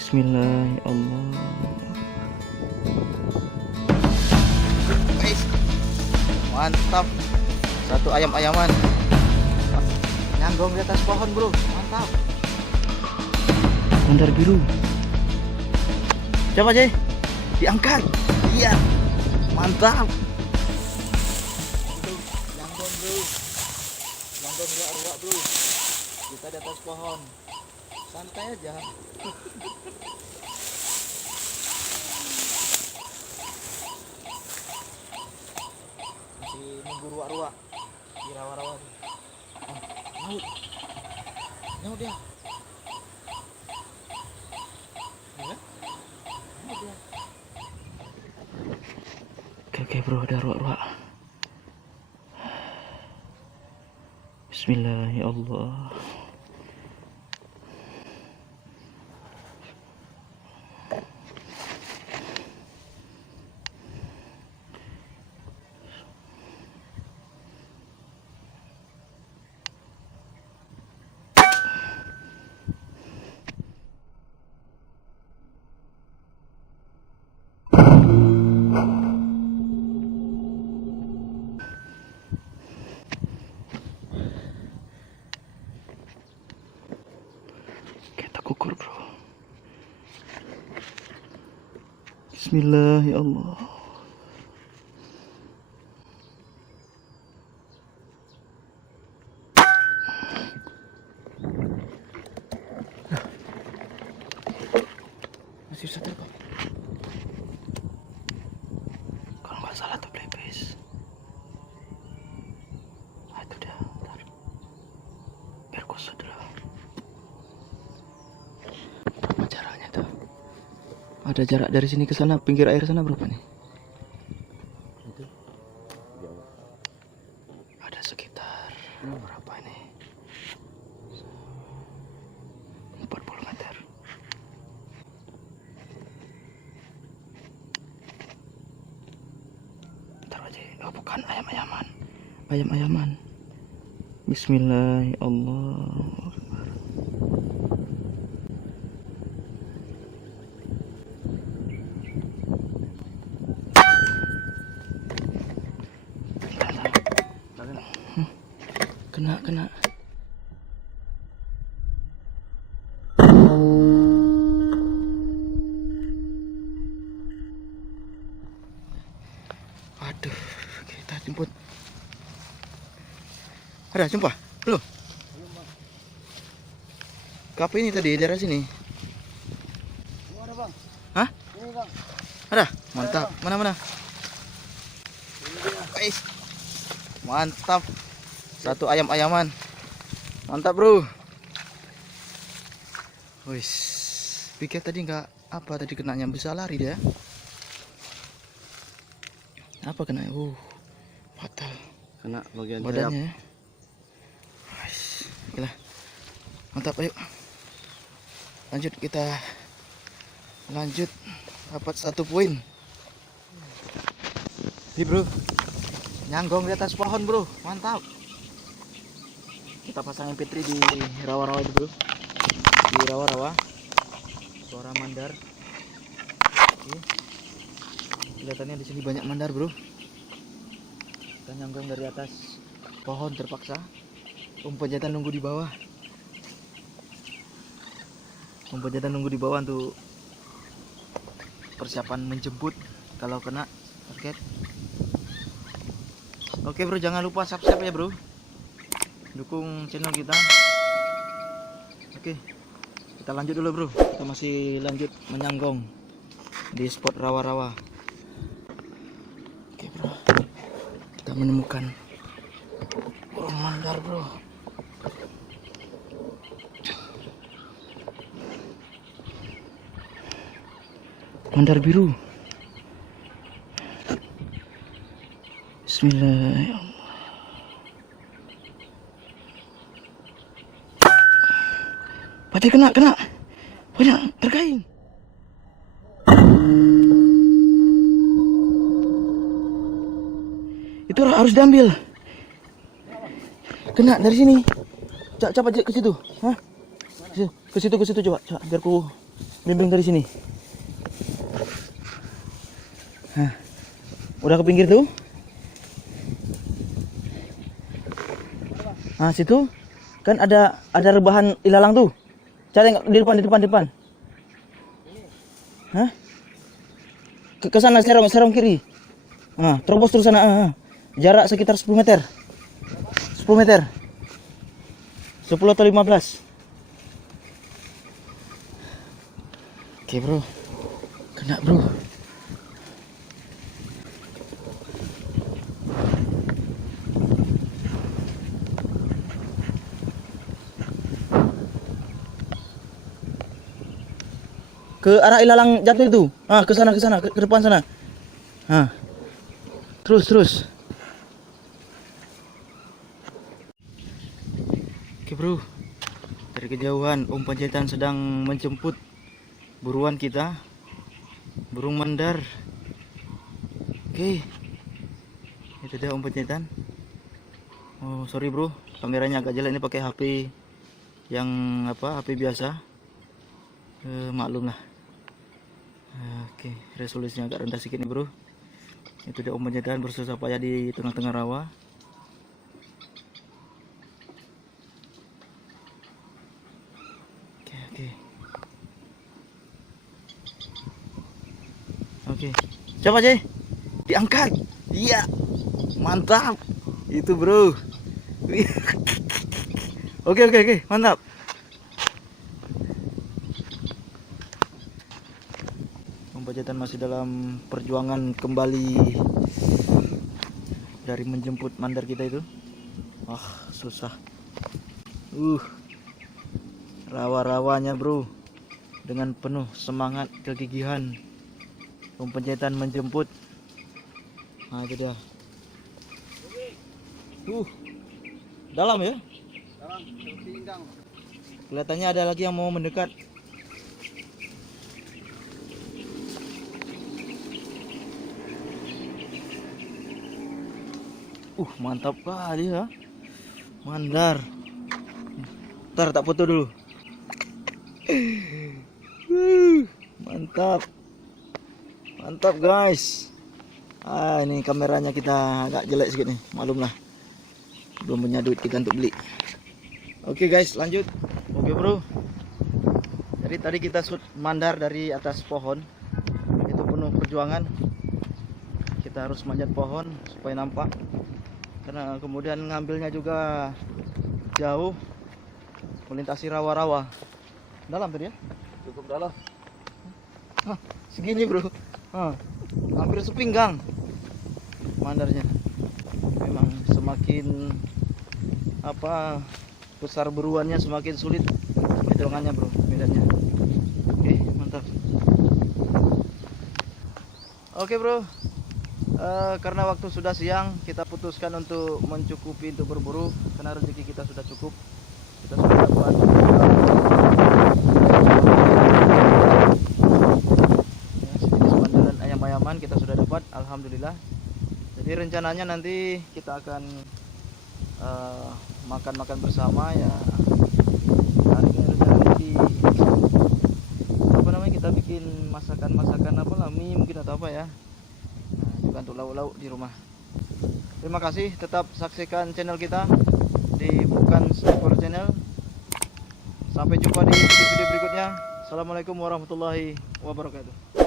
Bismillah, ya Allah. Guys, mantap. Satu ayam-ayaman nyanggong di atas pohon, bro. Mantap. Mandar biru. Coba Jay, diangkat. Iya, mantap. Nyanggong, bro. Nyanggong ya ruak, bro. Kita di atas pohon. Santai aja. Masih nunggu ruak-ruak di rawa-rawa. Nyaut. Nyaut dia. Oke bro, ada ruak-ruak. Bismillah, ya Allah. Kita kukur bro. Bismillah, ya Allah. Masih satu kok. Kalau nggak salah tuh plebes. Ah, itu dah. Ntar. Biar kusut dulu. Berapa jaraknya tuh? Ada jarak dari sini ke sana, pinggir air sana berapa nih? Itu. Ada sekitar berapa ini? 40 meter. Bentar aja. Oh bukan, ayam-ayaman. Ayam-ayaman. Bismillah, ya Allah. Kena. Aduh, kita jemput. Ada jumpa? Belum? Kapan ini tadi daerah sini? Ada bang. Hah? Ini bang. Ada? Mantap. Mana? Guys. Mantap. Satu ayam-ayaman. Mantap, bro. Wis. Pikir tadi nggak apa tadi kenanya bisa lari dia. Apa kena? Fatal. Kena bagian Badannya. Wis. Oke lah. Mantap, ayo. Lanjut kita. Lanjut dapat 1 poin. Nih, bro. Nyanggong di atas pohon, bro. Mantap. Kita pasang MP3 di rawa-rawa itu, bro. Di rawa-rawa. Suara mandar. Oke. Kelihatannya di sini banyak mandar, bro. Kita nyanggong dari atas pohon terpaksa. Penjatan nunggu di bawah. Penjatan nunggu di bawah untuk persiapan menjemput kalau kena target. Oke bro, jangan lupa subscribe ya bro. Dukung channel kita. Oke, kita lanjut dulu bro. Kita masih lanjut menyanggong di spot rawa-rawa. Oke bro, kita menemukan burung mandar bro. mandar biru. Bismillah, ya Allah. Pati kena. Banyak terkaing. Itu harus diambil. Kena dari sini. Coba ke situ. Hah? Ke situ coba biar ku Bimbing dari sini. Hah. Udah ke pinggir tuh? Nah, situ kan ada rebahan ilalang tuh. Cari di depan. Hah? Ke sana serong kiri. Nah, terobos terus sana. Jarak sekitar 10 meter. 10 meter. 10 atau 15. Oke, bro. Kena, bro. Ke arah ilalang jatuh itu. Ke sana, ke depan sana. Terus. Oke, bro. Dari kejauhan Om Panjaitan sedang menjemput buruan kita. Burung mandar. Oke. Itu dia Om Panjaitan. Oh, sorry, bro. Kameranya agak jelek, ini pakai HP yang HP biasa. Maklum lah. Oke, resolusinya agak rendah sedikit nih, bro. Itu dia Om Panjaitan bersusah payah di tengah-tengah rawa. Oke. Coba aja diangkat. Iya. Mantap. Itu, bro. Oke, mantap. Om Panjaitan masih dalam perjuangan kembali dari menjemput mandar kita itu. Wah, susah. Rawa-rawanya, bro, dengan penuh semangat kegigihan Om Panjaitan menjemput. Nah, itu dia. Dalam ya? Dalam, pinggang. Kelihatannya ada lagi yang mau mendekat. Mantap kali ya. Mandar. Ntar tak foto dulu. Mantap guys. Ini kameranya kita agak jelek sedikit nih, maklum lah. Belum punya duit kita untuk beli. Oke guys, lanjut. Oke, bro. Jadi tadi kita shoot mandar dari atas pohon. Itu penuh perjuangan. Kita harus manjat pohon supaya nampak. Karena kemudian ngambilnya juga jauh, melintasi rawa-rawa. Dalam tadi ya? Cukup dalam. Segini, bro. Hampir sepinggang mandarnya. Memang semakin besar buruannya semakin sulit perhitungannya, bro, medannya. Oke, mantap. Oke, bro. Karena waktu sudah siang, kita putuskan untuk mencukupi untuk berburu karena rezeki kita sudah cukup. Kita sudah dapat sejenis mandaran ayam-ayaman, kita sudah dapat, alhamdulillah. Jadi rencananya nanti kita akan makan-makan bersama ya. Hari ini rencananya kita bikin masakan mie mungkin atau apa ya. Juga untuk lauk-lauk di rumah. Terima kasih, tetap saksikan channel kita di Bukan Sniper Channel. Sampai jumpa di video berikutnya. Assalamualaikum warahmatullahi wabarakatuh.